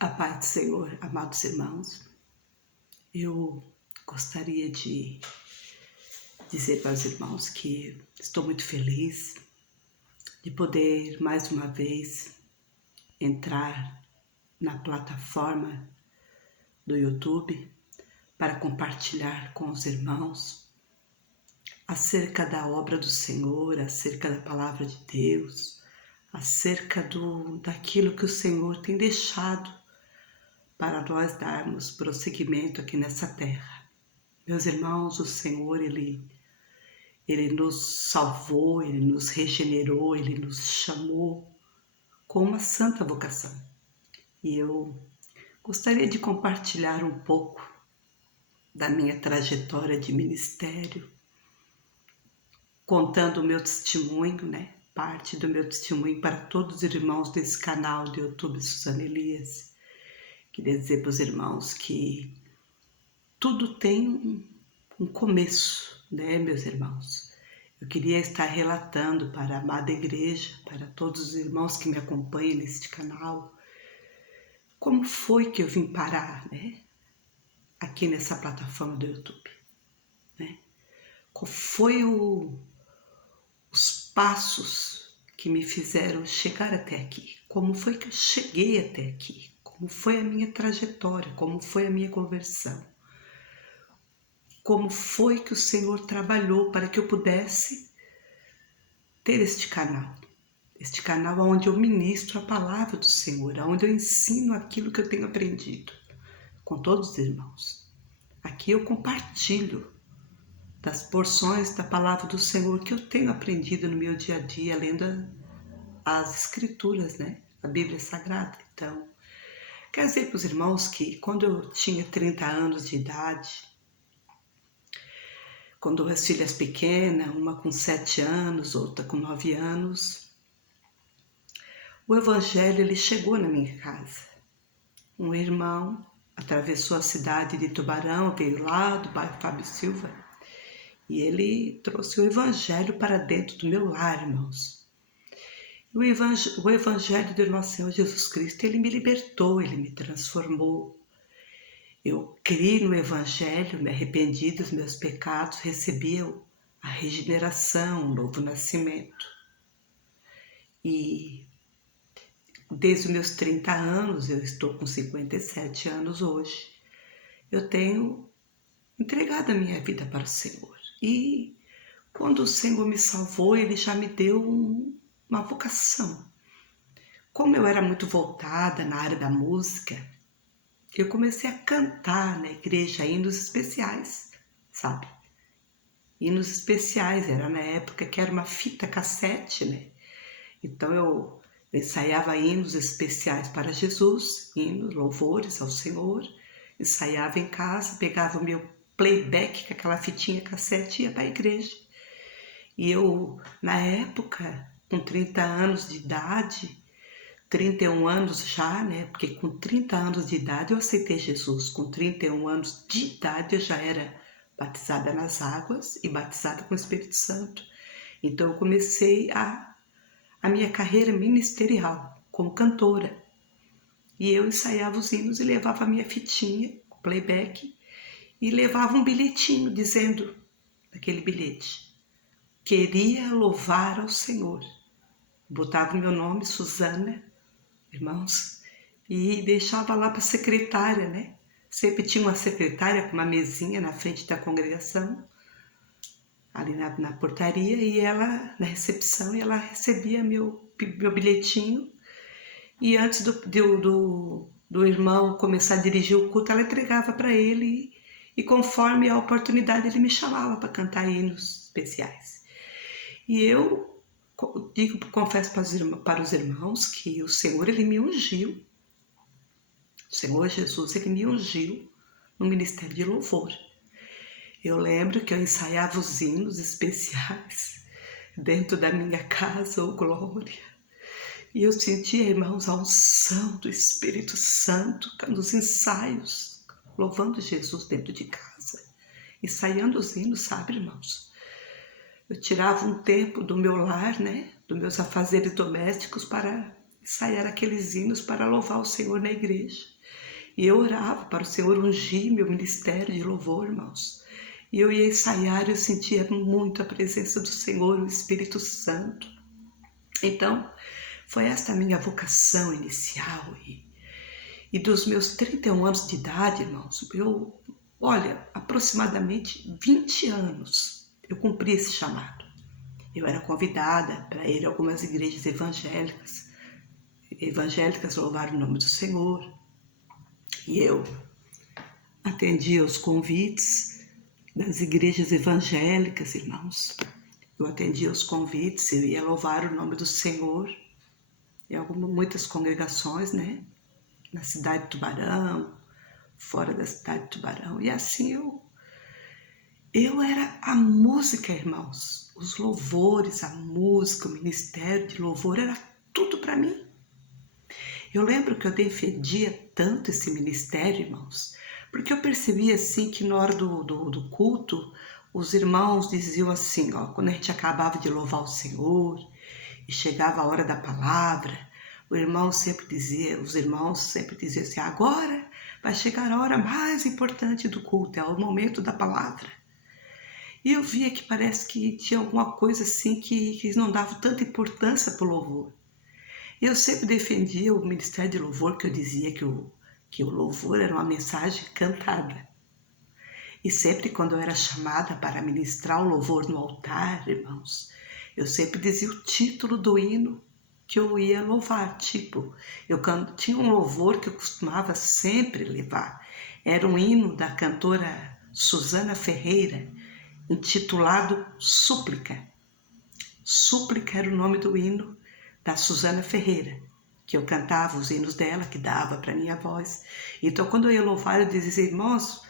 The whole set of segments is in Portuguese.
A paz do Senhor, amados irmãos, eu gostaria de dizer para os irmãos que estou muito feliz de poder mais uma vez entrar na plataforma do YouTube para compartilhar com os irmãos acerca da obra do Senhor, acerca da palavra de Deus, acerca daquilo que o Senhor tem deixado para nós darmos prosseguimento aqui nessa terra. Meus irmãos, o Senhor, Ele nos salvou, Ele nos regenerou, Ele nos chamou com uma santa vocação. E eu gostaria de compartilhar um pouco da minha trajetória de ministério, contando o meu testemunho, parte do meu testemunho para todos os irmãos desse canal do YouTube Suzana Elias. Queria dizer para os irmãos que tudo tem um começo, meus irmãos? Eu queria estar relatando para a amada igreja, para todos os irmãos que me acompanham neste canal, como foi que eu vim parar, aqui nessa plataforma do YouTube, Qual foi os passos que me fizeram chegar até aqui? Como foi que eu cheguei até aqui? Como foi a minha trajetória? Como foi a minha conversão? Como foi que o Senhor trabalhou para que eu pudesse ter este canal onde eu ministro a palavra do Senhor, onde eu ensino aquilo que eu tenho aprendido com todos os irmãos. Aqui eu compartilho das porções da palavra do Senhor que eu tenho aprendido no meu dia a dia, lendo as Escrituras, a Bíblia Sagrada. Então, quero dizer para os irmãos que quando eu tinha 30 anos de idade, com duas filhas pequenas, uma com 7 anos, outra com 9 anos, o Evangelho ele chegou na minha casa. Um irmão atravessou a cidade de Tubarão, veio lá do bairro Fábio Silva, e ele trouxe o Evangelho para dentro do meu lar, irmãos. O Evangelho do nosso Senhor Jesus Cristo, ele me libertou, ele me transformou. Eu criei no Evangelho, me arrependi dos meus pecados, recebi a regeneração, o novo nascimento. E desde os meus 30 anos, eu estou com 57 anos hoje, eu tenho entregado a minha vida para o Senhor. E quando o Senhor me salvou, Ele já me deu uma vocação. Como eu era muito voltada na área da música, eu comecei a cantar na igreja hinos especiais, sabe? Hinos especiais, era na época que era uma fita cassete, Então eu ensaiava hinos especiais para Jesus, hinos, louvores ao Senhor, ensaiava em casa, pegava o meu playback com aquela fitinha cassete e ia para a igreja. E eu, na época, com 30 anos de idade, 31 anos já, Porque com 30 anos de idade eu aceitei Jesus. Com 31 anos de idade eu já era batizada nas águas e batizada com o Espírito Santo. Então eu comecei a minha carreira ministerial como cantora. E eu ensaiava os hinos e levava a minha fitinha, o playback, e levava um bilhetinho dizendo, naquele bilhete, queria louvar ao Senhor. Botava o meu nome, Suzana, irmãos, e deixava lá para a secretária, Sempre tinha uma secretária com uma mesinha na frente da congregação, ali na portaria, e ela, na recepção, ela recebia meu bilhetinho, e antes do irmão começar a dirigir o culto, ela entregava para ele, e conforme a oportunidade ele me chamava para cantar hinos especiais. E eu confesso para os irmãos que o Senhor, Ele me ungiu. O Senhor Jesus, Ele me ungiu no ministério de louvor. Eu lembro que eu ensaiava os hinos especiais dentro da minha casa, oh glória. E eu sentia, irmãos, a unção do Espírito Santo nos ensaios, louvando Jesus dentro de casa, ensaiando os hinos, sabe, irmãos? Eu tirava um tempo do meu lar, dos meus afazeres domésticos para ensaiar aqueles hinos para louvar o Senhor na igreja. E eu orava para o Senhor ungir meu ministério de louvor, irmãos. E eu ia ensaiar e eu sentia muito a presença do Senhor, o Espírito Santo. Então, foi esta a minha vocação inicial. E dos meus 31 anos de idade, irmãos, olha, aproximadamente 20 anos eu cumpri esse chamado. Eu era convidada para ir a algumas igrejas evangélicas louvar o nome do Senhor. E eu atendia os convites das igrejas evangélicas, irmãos. Eu atendia os convites, eu ia louvar o nome do Senhor. Em muitas congregações, né? Na cidade de Tubarão, fora da cidade de Tubarão. E assim eu era a música, irmãos. Os louvores, a música, o ministério de louvor era tudo para mim. Eu lembro que eu defendia tanto esse ministério, irmãos, porque eu percebia assim que na hora do culto, os irmãos diziam assim, ó, quando a gente acabava de louvar o Senhor e chegava a hora da palavra, os irmãos sempre diziam assim, agora vai chegar a hora mais importante do culto, é o momento da palavra. E eu via que parece que tinha alguma coisa assim que eles não davam tanta importância para o louvor. Eu sempre defendia o ministério de louvor, que eu dizia que o louvor era uma mensagem cantada. E sempre quando eu era chamada para ministrar o louvor no altar, irmãos, eu sempre dizia o título do hino que eu ia louvar. Tipo, tinha um louvor que eu costumava sempre levar. Era um hino da cantora Susana Ferreira, intitulado Súplica. Súplica era o nome do hino da Susana Ferreira, que eu cantava os hinos dela, que dava para minha voz. Então, quando eu ia louvar, eu dizia, irmãos,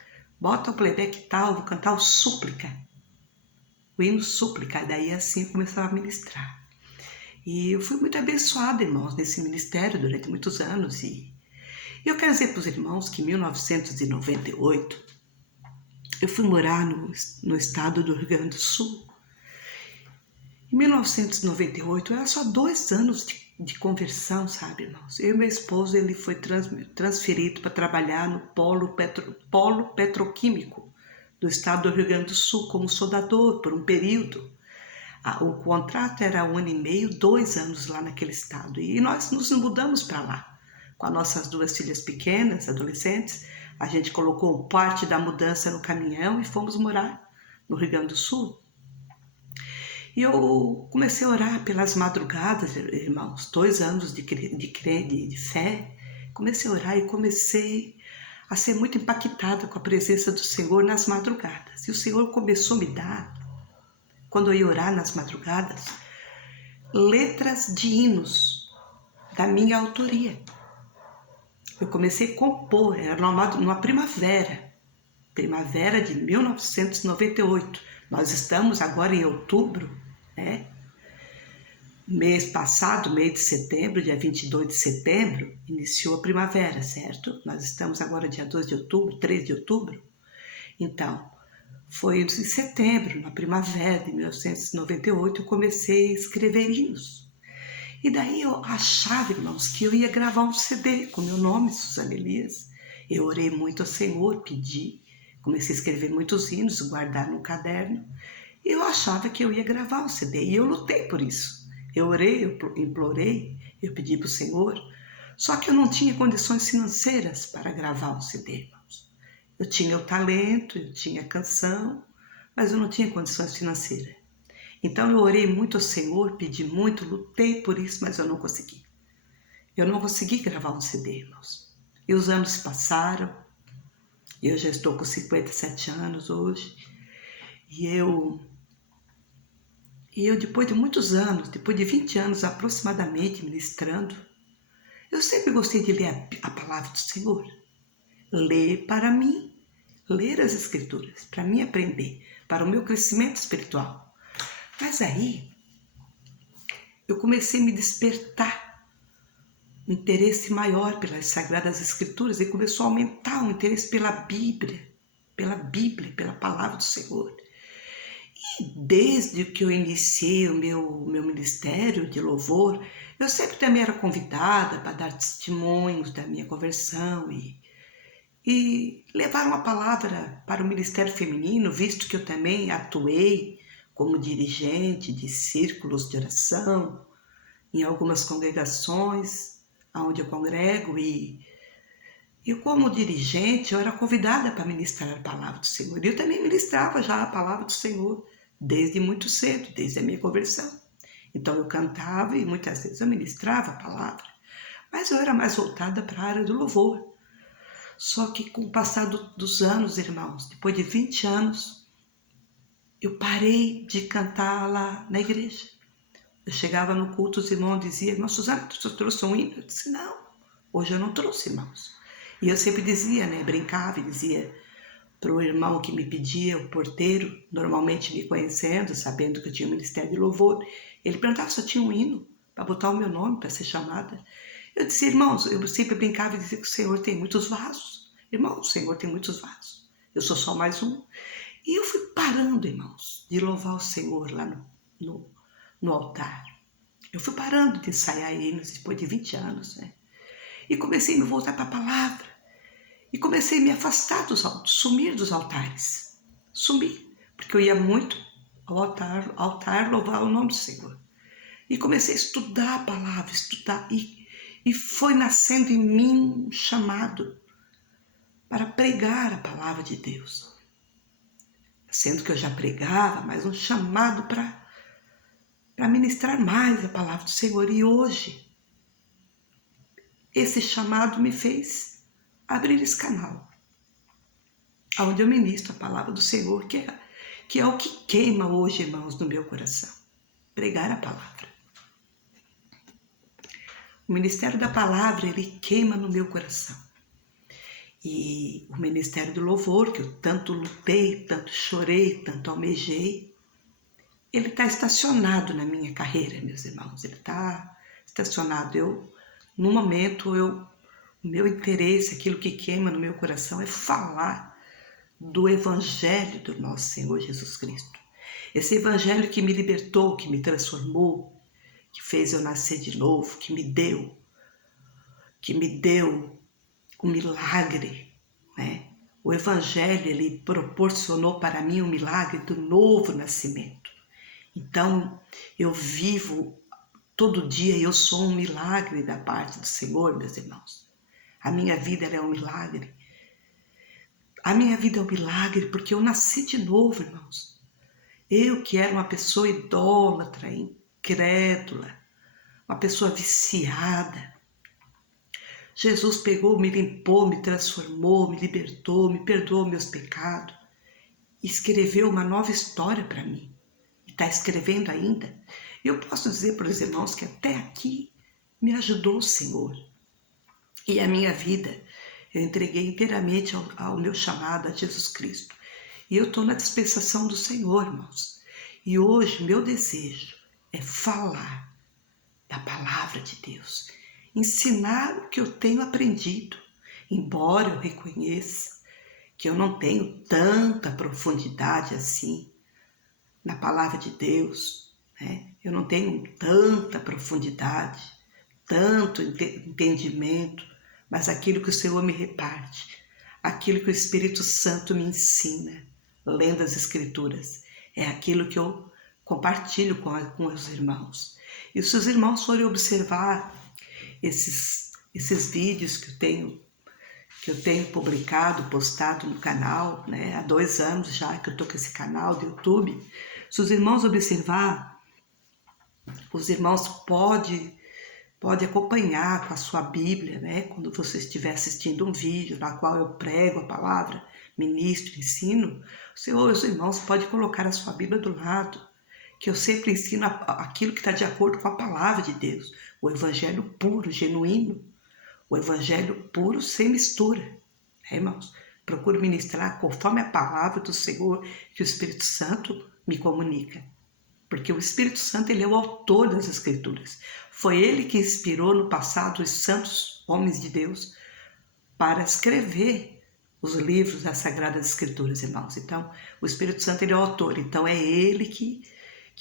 bota o playback tal, vou cantar o Súplica. O hino Súplica, daí assim eu começava a ministrar. E eu fui muito abençoada, irmãos, nesse ministério durante muitos anos. E eu quero dizer para os irmãos que em 1998, eu fui morar no estado do Rio Grande do Sul. Em 1998, era só 2 anos de conversão, sabe, irmãos? Eu e meu esposo, ele foi transferido para trabalhar no polo petroquímico do estado do Rio Grande do Sul como soldador por um período. O contrato era 1 ano e meio, 2 anos lá naquele estado. E nós nos mudamos para lá. Com as nossas 2 filhas pequenas, adolescentes, a gente colocou parte da mudança no caminhão e fomos morar no Rio Grande do Sul. E eu comecei a orar pelas madrugadas, irmãos, 2 anos de fé. Comecei a orar e comecei a ser muito impactada com a presença do Senhor nas madrugadas. E o Senhor começou a me dar, quando eu ia orar nas madrugadas, letras de hinos da minha autoria. Eu comecei a compor, era numa primavera de 1998. Nós estamos agora em outubro, né? Mês passado, mês de setembro, dia 22 de setembro, iniciou a primavera, certo? Nós estamos agora dia 2 de outubro, 3 de outubro. Então, foi em setembro, na primavera de 1998, eu comecei a escrever hinos. E daí eu achava, irmãos, que eu ia gravar um CD com meu nome, Susana Elias. Eu orei muito ao Senhor, pedi, comecei a escrever muitos hinos, guardar no caderno. E eu achava que eu ia gravar um CD e eu lutei por isso. Eu orei, eu implorei, eu pedi para o Senhor. Só que eu não tinha condições financeiras para gravar um CD, irmãos. Eu tinha o talento, eu tinha a canção, mas eu não tinha condições financeiras. Então eu orei muito ao Senhor, pedi muito, lutei por isso, mas eu não consegui. Eu não consegui gravar um CD, irmãos. E os anos se passaram, eu já estou com 57 anos hoje, e eu depois de muitos anos, depois de 20 anos aproximadamente ministrando, eu sempre gostei de ler a palavra do Senhor. Ler para mim, ler as Escrituras, para mim aprender, para o meu crescimento espiritual. Mas aí, eu comecei a me despertar um interesse maior pelas Sagradas Escrituras e começou a aumentar o interesse pela Bíblia, pela palavra do Senhor. E desde que eu iniciei o meu ministério de louvor, Eu sempre também era convidada para dar testemunhos da minha conversão e levar uma palavra para o Ministério Feminino, visto que eu também atuei como dirigente de círculos de oração em algumas congregações onde eu congrego e como dirigente eu era convidada para ministrar a palavra do Senhor. E eu também ministrava já a palavra do Senhor desde muito cedo, desde a minha conversão. Então eu cantava e muitas vezes eu ministrava a palavra, mas eu era mais voltada para a área do louvor. Só que com o passar dos anos, irmãos, depois de 20 anos, eu parei de cantar lá na igreja. Eu chegava no culto, os irmãos diziam: irmã Suzana, tu trouxe um hino? Eu disse: não, hoje eu não trouxe, irmãos. E eu sempre dizia, brincava e dizia para o irmão que me pedia, o porteiro, normalmente me conhecendo, sabendo que eu tinha um ministério de louvor, ele perguntava se eu tinha um hino para botar o meu nome, para ser chamada. Eu disse: irmãos, eu sempre brincava e dizia que o Senhor tem muitos vasos. Irmão, o Senhor tem muitos vasos. Eu sou só mais um. E eu fui parando, irmãos, de louvar o Senhor lá no altar. Eu fui parando de ensaiar hinos depois de 20 anos, E comecei a me voltar para a palavra. E comecei a me afastar sumir dos altares. Sumi, porque eu ia muito ao altar louvar o nome do Senhor. E comecei a estudar a palavra, estudar. E foi nascendo em mim um chamado para pregar a palavra de Deus. Sendo que eu já pregava, mas um chamado para ministrar mais a palavra do Senhor. E hoje, esse chamado me fez abrir esse canal, onde eu ministro a palavra do Senhor, que é o que queima hoje, irmãos, no meu coração. Pregar a palavra. O ministério da palavra, ele queima no meu coração. E o ministério do louvor, que eu tanto lutei, tanto chorei, tanto almejei, ele está estacionado na minha carreira, meus irmãos. Ele está estacionado. No momento, o meu interesse, aquilo que queima no meu coração é falar do Evangelho do nosso Senhor Jesus Cristo. Esse Evangelho que me libertou, que me transformou, que fez eu nascer de novo, que me deu um milagre, O Evangelho, ele proporcionou para mim o milagre do novo nascimento. Então, eu vivo todo dia, eu sou um milagre da parte do Senhor, meus irmãos. A minha vida ela é um milagre. A minha vida é um milagre porque eu nasci de novo, irmãos. Eu que era uma pessoa idólatra, incrédula, uma pessoa viciada. Jesus pegou, me limpou, me transformou, me libertou, me perdoou meus pecados. Escreveu uma nova história para mim. E está escrevendo ainda. Eu posso dizer para os irmãos que até aqui me ajudou o Senhor. E a minha vida eu entreguei inteiramente ao meu chamado, a Jesus Cristo. E eu estou na dispensação do Senhor, irmãos. E hoje meu desejo é falar da palavra de Deus. Ensinar o que eu tenho aprendido. Embora eu reconheça que eu não tenho tanta profundidade assim na palavra de Deus. Eu não tenho tanta profundidade, tanto entendimento, mas aquilo que o Senhor me reparte, aquilo que o Espírito Santo me ensina, lendo as Escrituras, é aquilo que eu compartilho com os irmãos. E se os irmãos forem observar esses vídeos que eu tenho publicado, postado no canal, há 2 anos já que eu estou com esse canal do YouTube, se os irmãos observar, os irmãos podem acompanhar com a sua Bíblia, quando você estiver assistindo um vídeo na qual eu prego a palavra, ministro, ensino, os irmãos podem colocar a sua Bíblia do lado, que eu sempre ensino aquilo que está de acordo com a palavra de Deus, o Evangelho puro, genuíno, o Evangelho puro sem mistura, irmãos? Procuro ministrar conforme a palavra do Senhor que o Espírito Santo me comunica. Porque o Espírito Santo, ele é o autor das Escrituras. Foi ele que inspirou no passado os santos homens de Deus para escrever os livros das Sagradas Escrituras, irmãos. Então, o Espírito Santo, ele é o autor. Então, é ele que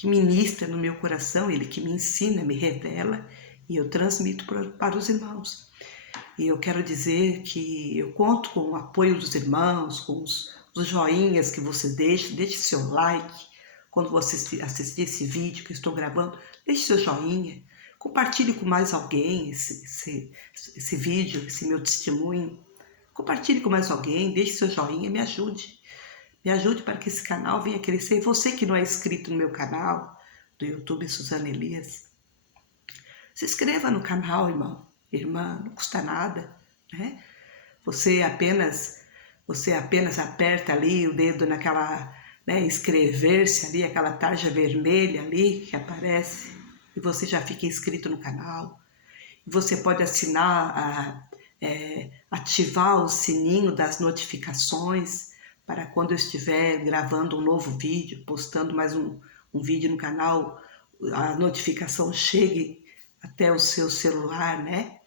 ministra no meu coração, ele que me ensina, me revela e eu transmito para os irmãos. E eu quero dizer que eu conto com o apoio dos irmãos, com os joinhas que você deixe seu like. Quando você assistir esse vídeo que eu estou gravando, deixe seu joinha. Compartilhe com mais alguém esse vídeo, esse meu testemunho. Compartilhe com mais alguém, deixe seu joinha, me ajude. Me ajude para que esse canal venha crescer. E você que não é inscrito no meu canal do YouTube, Suzana Elias, se inscreva no canal, irmão, irmã, não custa nada, né? Você apenas aperta ali o dedo naquela, né, inscrever-se ali, aquela tarja vermelha ali que aparece, e você já fica inscrito no canal. Você pode ativar o sininho das notificações para quando eu estiver gravando um novo vídeo, postando mais um vídeo no canal, a notificação chegue até o seu celular, né?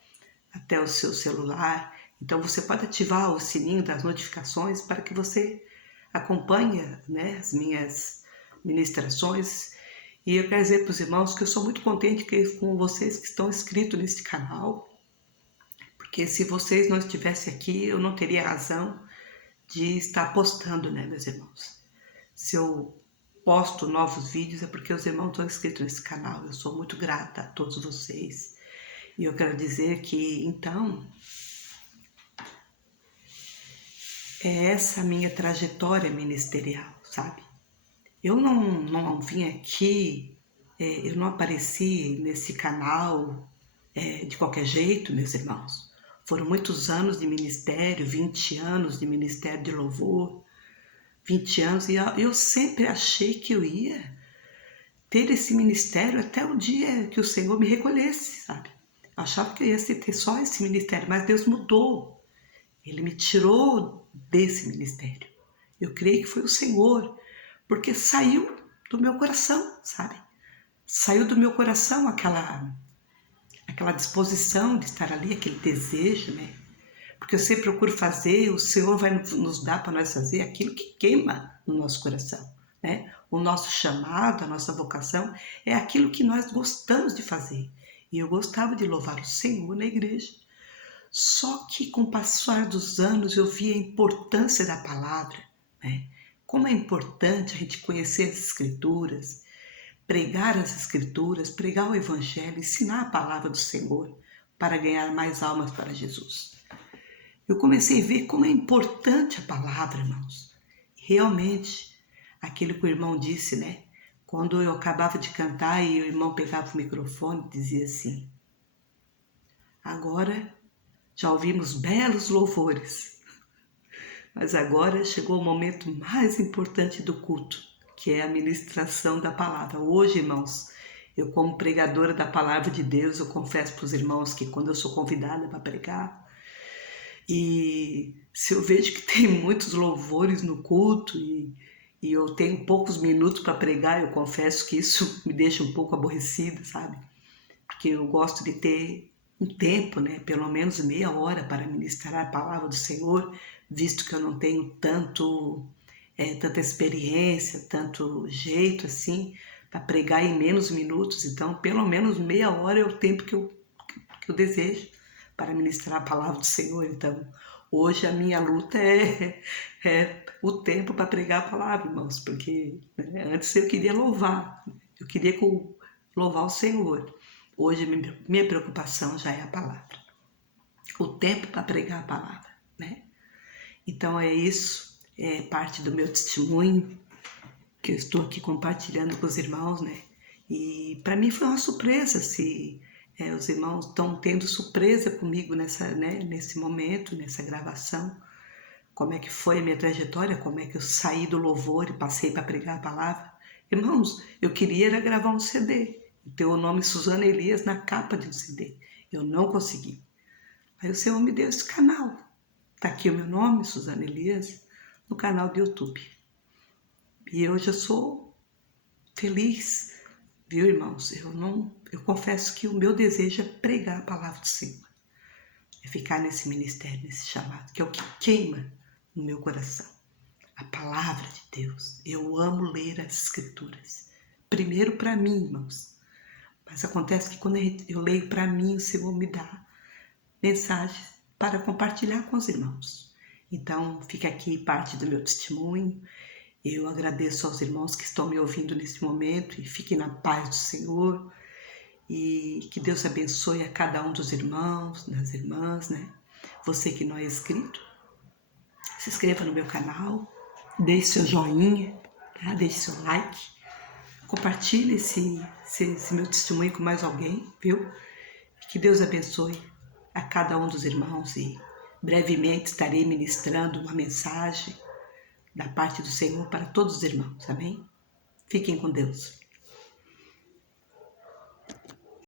Até o seu celular. Então você pode ativar o sininho das notificações para que você acompanhe, né, as minhas ministrações. E eu quero dizer para os irmãos que eu sou muito contente com vocês que estão inscritos nesse canal, porque se vocês não estivessem aqui, eu não teria razão de estar postando, né, meus irmãos? Se eu posto novos vídeos é porque os irmãos estão inscritos nesse canal. Eu sou muito grata a todos vocês. E eu quero dizer que, então, é essa a minha trajetória ministerial, sabe? Eu não vim aqui, eu não apareci nesse canal de qualquer jeito, meus irmãos. Foram muitos anos de ministério, 20 anos de ministério de louvor, 20 anos, e eu sempre achei que eu ia ter esse ministério até o dia que o Senhor me recolhesse, sabe? Eu achava que eu ia ter só esse ministério, mas Deus mudou. Ele me tirou desse ministério. Eu creio que foi o Senhor, porque saiu do meu coração, sabe? Saiu do meu coração aquela disposição de estar ali, aquele desejo, né? Porque eu sempre procuro fazer, o Senhor vai nos dar para nós fazer aquilo que queima no nosso coração, né? O nosso chamado, a nossa vocação é aquilo que nós gostamos de fazer. E eu gostava de louvar o Senhor na igreja. Só que com o passar dos anos eu vi a importância da palavra, né? Como é importante a gente conhecer as Escrituras, pregar as Escrituras, pregar o Evangelho, ensinar a palavra do Senhor para ganhar mais almas para Jesus. Eu comecei a ver como é importante a palavra, irmãos. Realmente, aquilo que o irmão disse, né? Quando eu acabava de cantar e o irmão pegava o microfone e dizia assim: agora já ouvimos belos louvores, mas agora chegou o momento mais importante do culto, que é a ministração da palavra. Hoje, irmãos, eu como pregadora da palavra de Deus, eu confesso para os irmãos que quando eu sou convidada para pregar, e se eu vejo que tem muitos louvores no culto e eu tenho poucos minutos para pregar, eu confesso que isso me deixa um pouco aborrecida, sabe? Porque eu gosto de ter um tempo, né? Pelo menos meia hora para ministrar a palavra do Senhor, visto que eu não tenho tanta experiência, tanto jeito assim, para pregar em menos minutos. Então, pelo menos meia hora é o tempo que eu desejo para ministrar a palavra do Senhor. Então, hoje a minha luta é o tempo para pregar a palavra, irmãos, porque, né, antes eu queria louvar, eu queria louvar o Senhor. Hoje minha preocupação já é a palavra, o tempo para pregar a palavra, né? Então é isso, é parte do meu testemunho que eu estou aqui compartilhando com os irmãos, né? E para mim foi uma surpresa se os irmãos estão tendo surpresa comigo nesse momento, nessa gravação. Como é que foi a minha trajetória, como é que eu saí do louvor e passei para pregar a palavra. Irmãos, eu queria era gravar um CD, ter o nome Suzana Elias na capa de um CD. Eu não consegui. Aí o Senhor me deu esse canal. Está aqui o meu nome, Suzana Elias, no canal do YouTube. E hoje eu sou feliz, viu, irmãos? Eu confesso que o meu desejo é pregar a palavra do Senhor. É ficar nesse ministério, nesse chamado, que é o que queima no meu coração. A palavra de Deus. Eu amo ler as Escrituras. Primeiro para mim, irmãos, Mas acontece que quando eu leio para mim, o Senhor me dá mensagens para compartilhar com os irmãos. Então, fica aqui parte do meu testemunho. Eu agradeço aos irmãos que estão me ouvindo nesse momento e fiquem na paz do Senhor. E que Deus abençoe a cada um dos irmãos, das irmãs, né? Você que não é inscrito, se inscreva no meu canal, deixe seu joinha, tá? Deixe seu like, compartilhe esse meu testemunho com mais alguém, viu? Que Deus abençoe a cada um dos irmãos e brevemente estarei ministrando uma mensagem da parte do Senhor para todos os irmãos, amém? Fiquem com Deus.